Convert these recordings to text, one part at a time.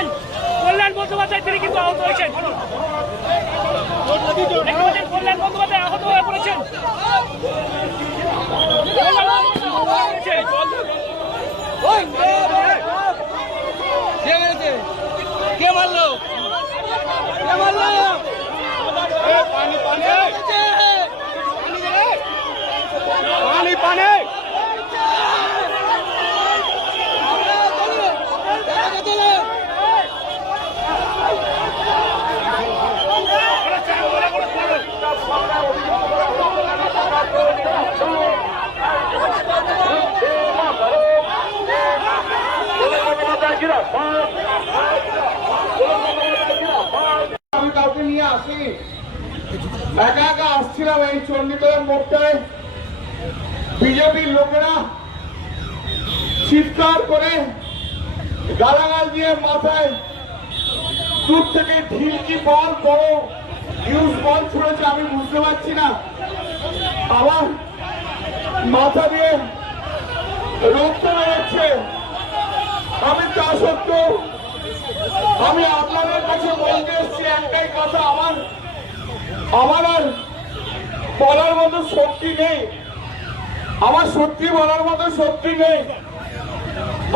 পাচ্ছেন কল্যাণ বন্দ্যোপাধ্যায়, তিনি কিন্তু আহত হয়েছেন। কল্যাণ বন্দ্যোপাধ্যায় আহত হয়ে পড়েছেন। কে মারলো? কে মারলো? পানি পানি পানি পানি আমি কাউকে নিয়ে আসিনি, একা একা আসছিলাম এই চণ্ডীতলার মোড়টায়। বিজেপির লোকেরা চিৎকার করে গালাগাল দিয়ে মাথায় দূর থেকে ঢিলকি বল, বড় ইউজ বল ছুড়েছে। আমি বুঝতে পারছি না, আমার মাথা দিয়ে রক্ত বেরোচ্ছে। আমি তা সত্ত্বেও আমি আপনাদের কাছে বলতে এসেছি একটাই কথা, আমার আর বলার মতো শক্তি নেই, আমার সত্যি বলার মতো শক্তি নেই।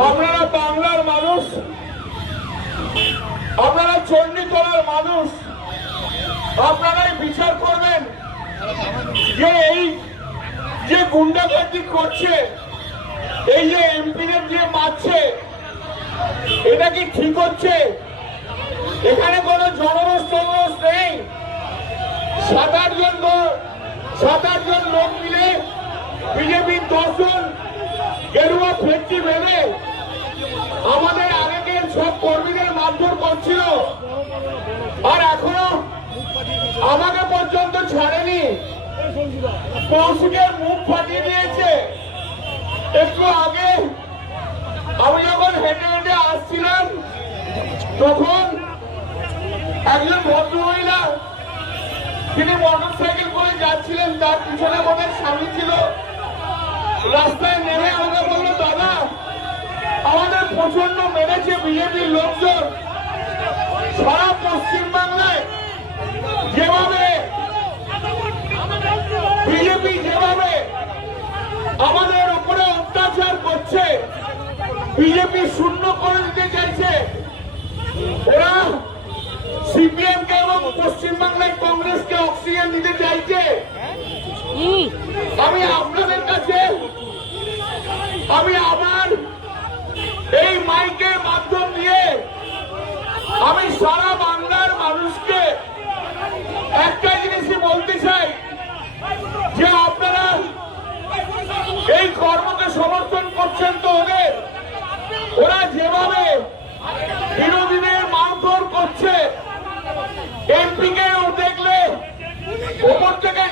আপনারা বাংলার মানুষ, আপনারা চণ্ডীতলার মানুষ, আপনারাই বিচার করবেন যে এই যে গুন্ডাগার্দি করছে, এই যে এমপিদের যে মারছে, এটা কি ঠিক হচ্ছে? এখানে কোনো জনরোষ টনরোষ নেই। 7-8 জন লোক মিলে বিজেপির 10 জন গেরুয়া ফেটটি বেঁধে আমাদের আগের সব কর্মীদের মারধর করছিল, আর এখনো আমাকে পর্যন্ত ছাড়েনি। কৌশিকের মুখ ফাটিয়ে দিয়েছে। একটু আগে আমি যখন হেঁটে হেঁটে আসছিলাম, তখন একজন ভদ্রমহিলা, তিনি মোটরসাইকেল করে যাচ্ছিলেন, তার পিছনে ওদের স্বামী ছিল। রাস্তায় নেমে আমাকে বললো, দাদা আমাদের প্রচন্ড মেরেছে বিজেপির লোকজন। সারা পশ্চিমবাংলায় যেভাবে বিজেপি যেভাবে আমাদের উপরে অত্যাচার করছে, বিজেপি শূন্য করে দিতে চাইছে, ওরা সিপিএম কে এবং পশ্চিমবাংলায় কংগ্রেসকে অক্সিজেন দিতে চাইছে। আমি আপনাদের কাছে আমি আবার এই মাইকের মাধ্যম দিয়ে আমি সারা বাংলার মানুষকে একটা জিনিসই বলতে চাই, যে আপনারা এই কর্মকে সমর্থন করছেন তো ওরা যেভাবে বিরোধীদের মারধর করছে, এমপি কেও দেখলে ওপর থেকে